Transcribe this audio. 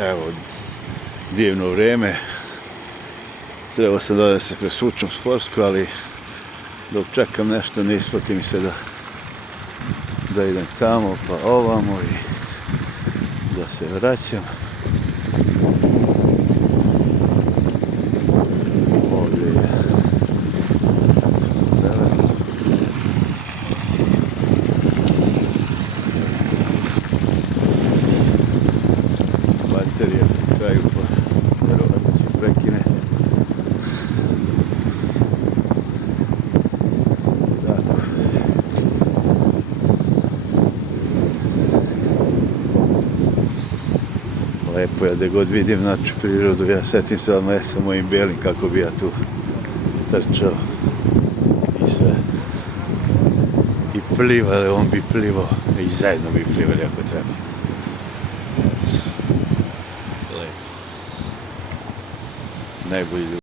Evo, divno vrijeme. Trebao sam da se presvučem sportsko, ali dok čekam nešto ne isplati mi se da idem tamo pa ovamo i da se vraćam. Ovdje je baterija pri kraju, pa vjerovatno će prekine. Tako. Lepo je da god vidim našu prirodu, ja setim se odmah sa mojim belim kako bi ja tu trčao i sve. I plivali, on bi plivao i zajedno bi plivali ako treba. Lepo. Najbolji ljudi.